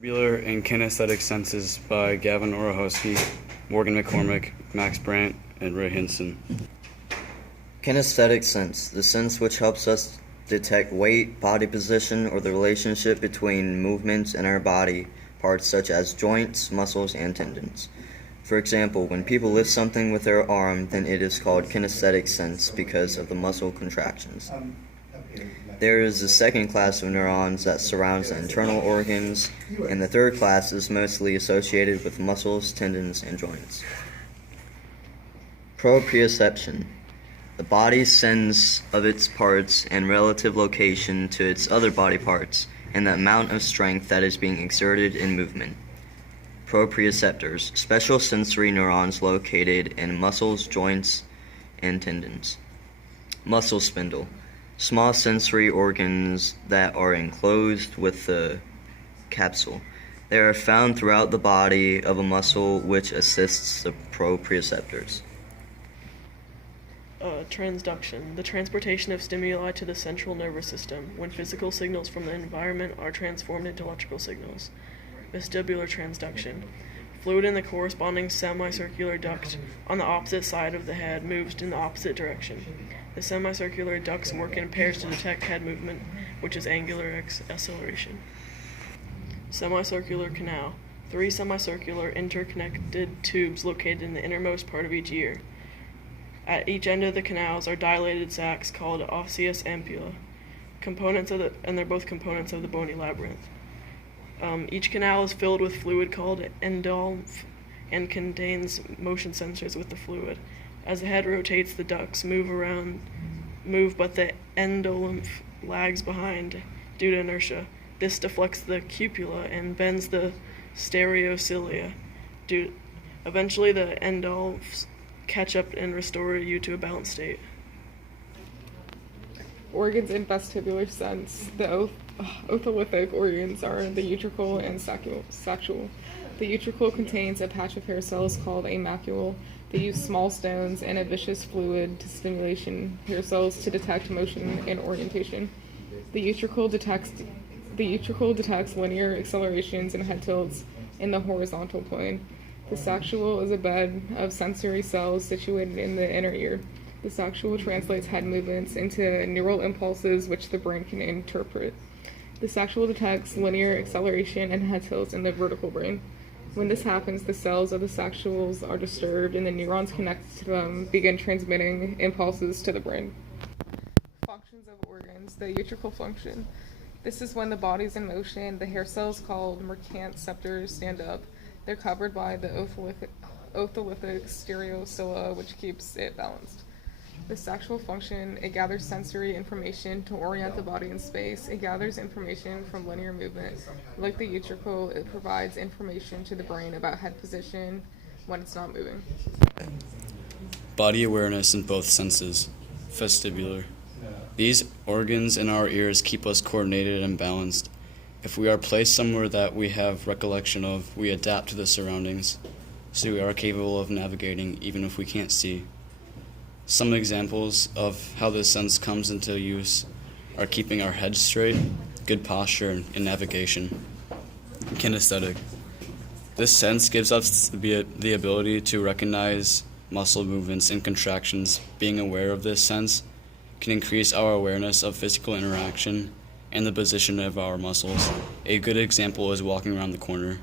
Vestibular and Kinesthetic Senses by Gavin Orahowski, Morgan McCormick, Max Brandt, and Ray Hinson. Kinesthetic sense, the sense which helps us detect weight, body position, or the relationship between movements in our body parts such as joints, muscles, and tendons. For example, when people lift something with their arm, then it is called kinesthetic sense because of the muscle contractions. There is a second class of neurons that surrounds the internal organs, and the third class is mostly associated with muscles, tendons, and joints. Proprioception. The body's sense of its parts and relative location to its other body parts, and the amount of strength that is being exerted in movement. Proprioceptors, special sensory neurons located in muscles, joints, and tendons. Muscle spindle, small sensory organs that are enclosed with the capsule. They are found throughout the body of a muscle which assists the proprioceptors. Transduction, the transportation of stimuli to the central nervous system, when physical signals from the environment are transformed into electrical signals. Vestibular transduction, fluid in the corresponding semicircular duct on the opposite side of the head moves in the opposite direction. The semicircular ducts work in pairs to detect head movement, which is angular acceleration. Semicircular canal, 3 semicircular interconnected tubes located in the innermost part of each ear. At each end of the canals are dilated sacs called osseous ampulla, and they're both components of the bony labyrinth. Each canal is filled with fluid called endolymph and contains motion sensors with the fluid. As the head rotates, the ducts move, but the endolymph lags behind due to inertia. This deflects the cupula and bends the stereocilia. Eventually, the endolymphs catch up and restore you to a balanced state. Organs in vestibular sense. The otolithic organs are the utricle and sacule. The utricle contains a patch of hair cells called a macule. They use small stones and a viscous fluid to stimulation hair cells to detect motion and orientation. The utricle detects linear accelerations and head tilts in the horizontal plane. The sacule is a bed of sensory cells situated in the inner ear. The sacule translates head movements into neural impulses which the brain can interpret. The sacule detects linear acceleration and head tilts in the vertical brain. When this happens, the cells of the sacules are disturbed and the neurons connected to them begin transmitting impulses to the brain. Functions of organs. The utricle function. This is when the body is in motion. The hair cells called mercanceptors stand up. They're covered by the otolithic stereocilia, which keeps it balanced. The sacral function, it gathers sensory information to orient the body in space. It gathers information from linear movement. Like the utricle, it provides information to the brain about head position when it's not moving. Body awareness in both senses. Vestibular. These organs in our ears keep us coordinated and balanced. If we are placed somewhere that we have recollection of, we adapt to the surroundings, so we are capable of navigating even if we can't see. Some examples of how this sense comes into use are keeping our head straight, good posture, and navigation. Kinesthetic. This sense gives us the ability to recognize muscle movements and contractions. Being aware of this sense can increase our awareness of physical interaction and the position of our muscles. A good example is walking around the corner.